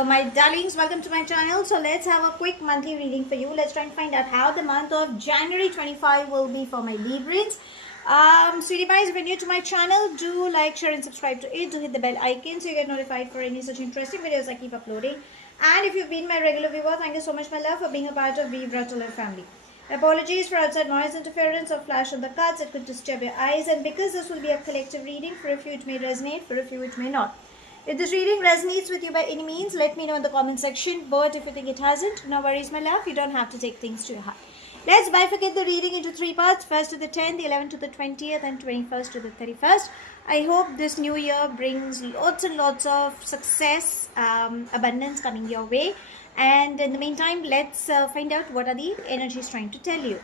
Hello my darlings, welcome to my channel. So let's have a quick monthly reading for you. Let's try and find out how the month of January 25 will be for my Librans. Sweetie pies, if you're new to my channel, do like, share and subscribe to it. Do hit the bell icon so you get notified for any such interesting videos I keep uploading. And if you've been my regular viewer, thank you so much my love for being a part of Viva Tuller family. Apologies for outside noise interference or flash on the cards. It could disturb your eyes, and because this will be a collective reading, for a few it may resonate, for a few it may not. If this reading resonates with you by any means, let me know in the comment section. But if you think it hasn't, no worries, my love. You don't have to take things to your heart. Let's bifurcate the reading into three parts. 1st to the 10th, the 11th to the 20th, and 21st to the 31st. I hope this new year brings lots and lots of success, abundance coming your way. And in the meantime, let's find out what are the energies trying to tell you.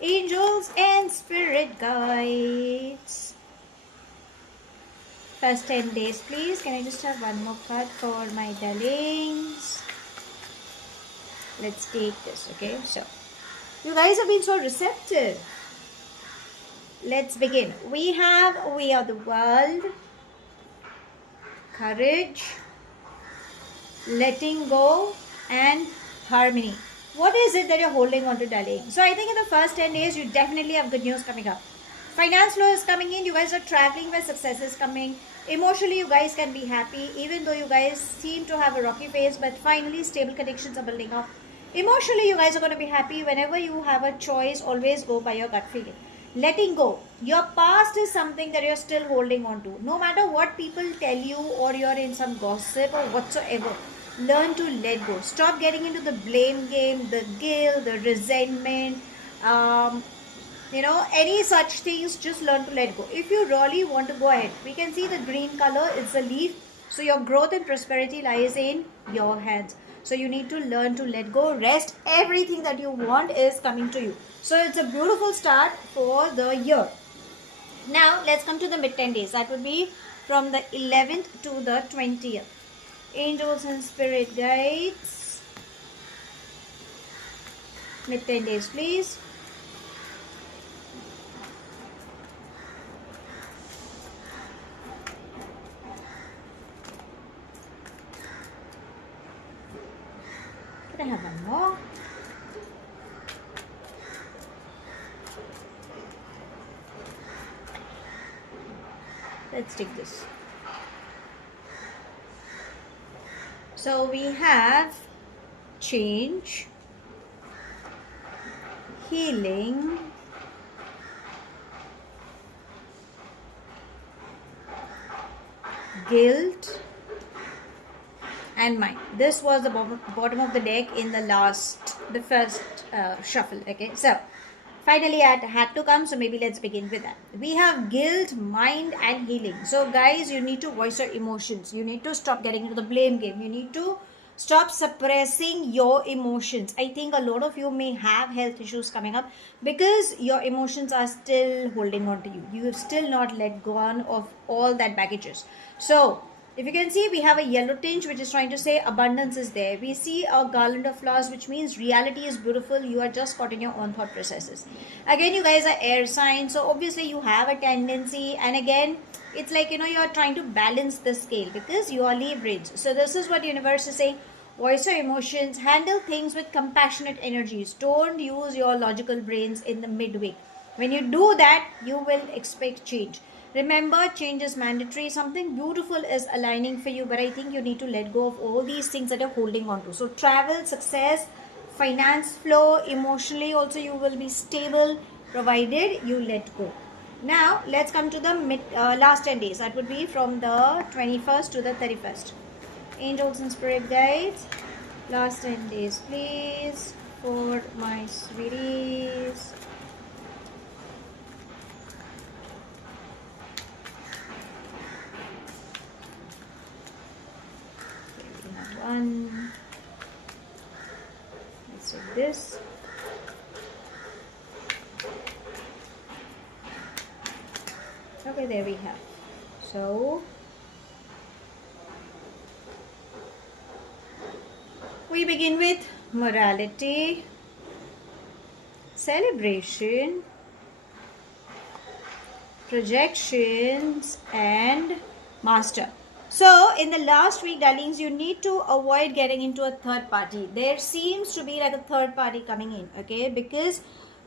Angels and spirit guides. First 10 days, please. Can I just have one more card for my darlings? Let's take this, okay? So, you guys have been so receptive. Let's begin. We are the world, courage, letting go, and harmony. What is it that you're holding on to, darling? So, I think in the first 10 days, you definitely have good news coming up. Finance flow is coming in. You guys are traveling where success is coming. Emotionally, you guys can be happy, even though you guys seem to have a rocky phase, but finally stable connections are building up. Emotionally, you guys are going to be happy. Whenever you have a choice, always go by your gut feeling. Letting go. Your past is something that you're still holding on to. No matter what people tell you, or you're in some gossip or whatsoever, learn to let go. Stop getting into the blame game, the guilt, the resentment, any such things. Just learn to let go. If you really want to go ahead, we can see the green color, it's a leaf. So your growth and prosperity lies in your hands. So you need to learn to let go. Rest, everything that you want is coming to you. So it's a beautiful start for the year. Now let's come to the mid 10 days. That would be from the 11th to the 20th. Angels and spirit guides. Mid 10 days, please. Can I have one more? Let's take this. So we have change, healing, guilt, and mind. This was the bottom of the deck in the first shuffle. Okay, so finally it had to come, so maybe let's begin with that. We have guilt, mind, and healing. So guys, you need to voice your emotions. You need to stop getting into the blame game. You need to stop suppressing your emotions. I think a lot of you may have health issues coming up because your emotions are still holding on to you. You have still not let go of all that baggages. So if you can see, we have a yellow tinge, which is trying to say abundance is there. We see a garland of flowers, which means reality is beautiful. You are just caught in your own thought processes. Again, you guys are air signs, so obviously you have a tendency. And again, it's like, you are trying to balance the scale because you are Librans. So this is what the universe is saying. Voice your emotions. Handle things with compassionate energies. Don't use your logical brains in the midway. When you do that, you will expect change. Remember, change is mandatory. Something beautiful is aligning for you, but I think you need to let go of all these things that you're holding on to. So travel, success, finance flow, emotionally also you will be stable, provided you let go. Now, let's come to the last 10 days. That would be from the 21st to the 31st. Angels and spirit guides. Last 10 days, please, for my sweeties. One. Let's take this. Okay, there we have. So we begin with morality, celebration, projections, and master. So in the last week, darlings, you need to avoid getting into a third party. There seems to be like a third party coming in, okay? Because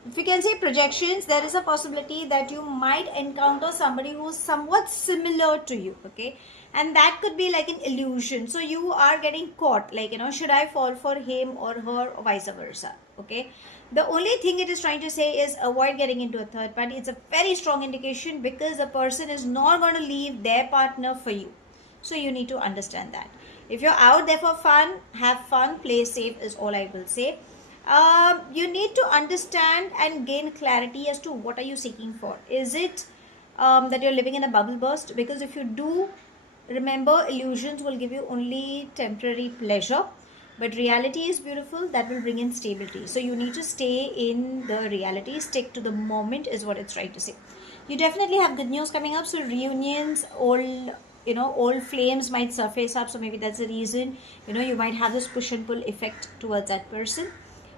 if you can say projections, there is a possibility that you might encounter somebody who's somewhat similar to you, okay? And that could be like an illusion. So you are getting caught, like, should I fall for him or her, or vice versa, okay? The only thing it is trying to say is avoid getting into a third party. It's a very strong indication because the person is not going to leave their partner for you. So you need to understand that. If you're out there for fun, have fun, play safe is all I will say. You need to understand and gain clarity as to what are you seeking for. Is it that you're living in a bubble burst? Because if you do, remember, illusions will give you only temporary pleasure, but reality is beautiful. That will bring in stability. So you need to stay in the reality, stick to the moment is what it's trying to say. You definitely have good news coming up. So reunions, old flames might surface up. So maybe that's the reason, you might have this push and pull effect towards that person.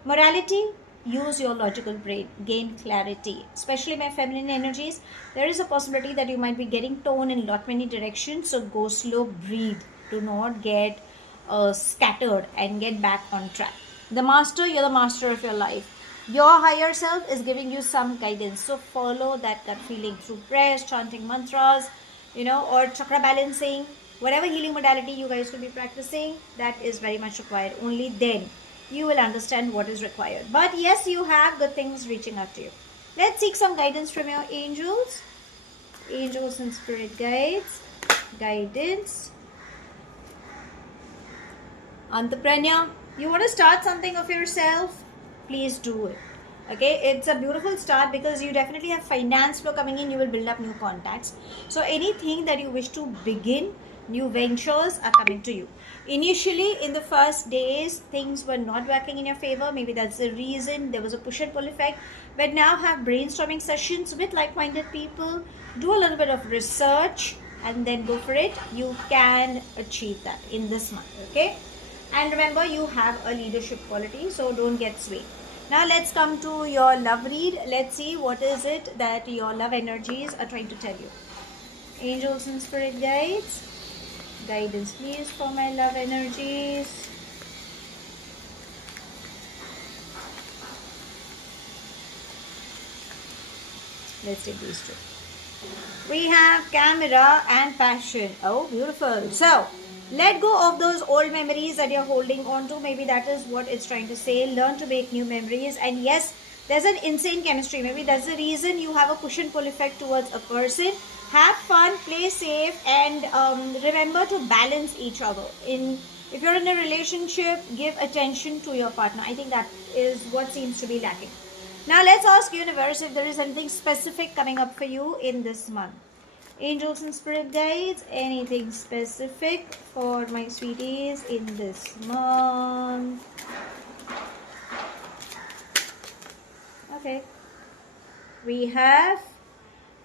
Morality, use your logical brain, gain clarity, especially my feminine energies. There is a possibility that you might be getting torn in lot many directions. So go slow, breathe. Do not get scattered and get back on track. The master, you're the master of your life. Your higher self is giving you some guidance. So follow that gut feeling through prayers, chanting mantras, or chakra balancing, whatever healing modality you guys will be practicing, that is very much required. Only then you will understand what is required. But yes, you have good things reaching out to you. Let's seek some guidance from your angels. Angels and spirit guides. Guidance. Entrepreneur, you want to start something of yourself? Please do it. Okay, it's a beautiful start because you definitely have finance flow coming in. You will build up new contacts. So anything that you wish to begin, new ventures are coming to you. Initially, in the first days, things were not working in your favor. Maybe that's the reason. There was a push and pull effect. But now have brainstorming sessions with like-minded people. Do a little bit of research and then go for it. You can achieve that in this month. Okay. And remember, you have a leadership quality. So don't get swayed. Now let's come to your love read. Let's see what is it that your love energies are trying to tell you. Angels and spirit guides. Guidance please for my love energies. Let's take these two. We have camera and passion. Oh, beautiful. So let go of those old memories that you're holding on to. Maybe that is what it's trying to say. Learn to make new memories. And yes, there's an insane chemistry. Maybe that's the reason you have a push and pull effect towards a person. Have fun, play safe, and remember to balance each other. If you're in a relationship, give attention to your partner. I think that is what seems to be lacking. Now let's ask universe if there is anything specific coming up for you in this month. Angels and spirit guides, anything specific for my sweeties in this month? Okay. We have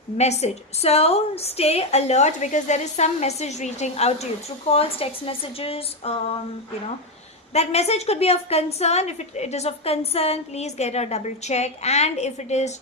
message. So stay alert because there is some message reaching out to you through calls, text messages. That message could be of concern. If it is of concern, please get a double check. And if it is,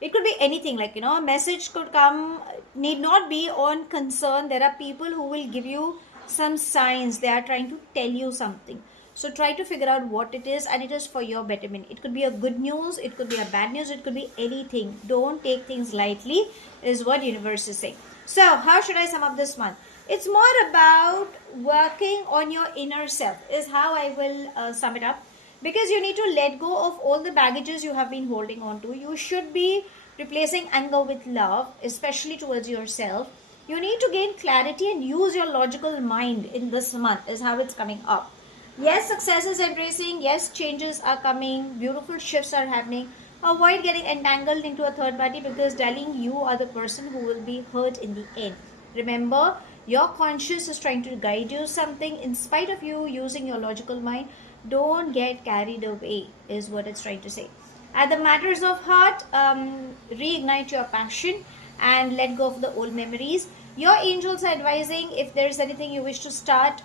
it could be anything, like, a message could come, need not be on concern. There are people who will give you some signs. They are trying to tell you something. So try to figure out what it is, and it is for your betterment. It could be a good news, it could be a bad news, it could be anything. Don't take things lightly is what universe is saying. So how should I sum up this month? It's more about working on your inner self is how I will sum it up. Because you need to let go of all the baggages you have been holding on to. You should be replacing anger with love, especially towards yourself. You need to gain clarity and use your logical mind in this month is how it's coming up. Yes, success is embracing. Yes, changes are coming. Beautiful shifts are happening. Avoid getting entangled into a third party because, darling, you are the person who will be hurt in the end. Remember, your conscience is trying to guide you something in spite of you using your logical mind. Don't get carried away is what it's trying to say. At the matters of heart, reignite your passion and let go of the old memories. Your angels are advising if there's anything you wish to start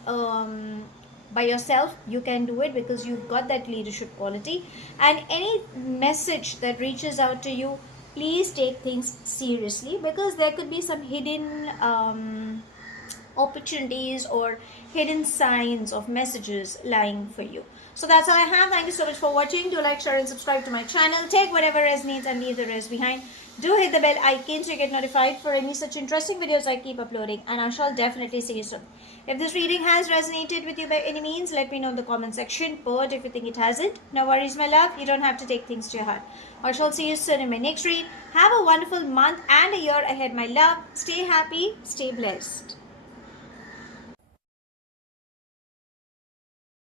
by yourself, you can do it because you've got that leadership quality. And any message that reaches out to you, please take things seriously because there could be some hidden opportunities or hidden signs of messages lying for you. So that's all I have. Thank you so much for watching. Do like, share and subscribe to my channel. Take whatever resonates and leave the rest behind. Do hit the bell icon so you get notified for any such interesting videos I keep uploading, and I shall definitely see you soon. If this reading has resonated with you by any means, let me know in the comment section. But if you think it hasn't, no worries my love. You don't have to take things to your heart. I shall see you soon in my next read. Have a wonderful month and a year ahead my love. Stay happy, stay blessed.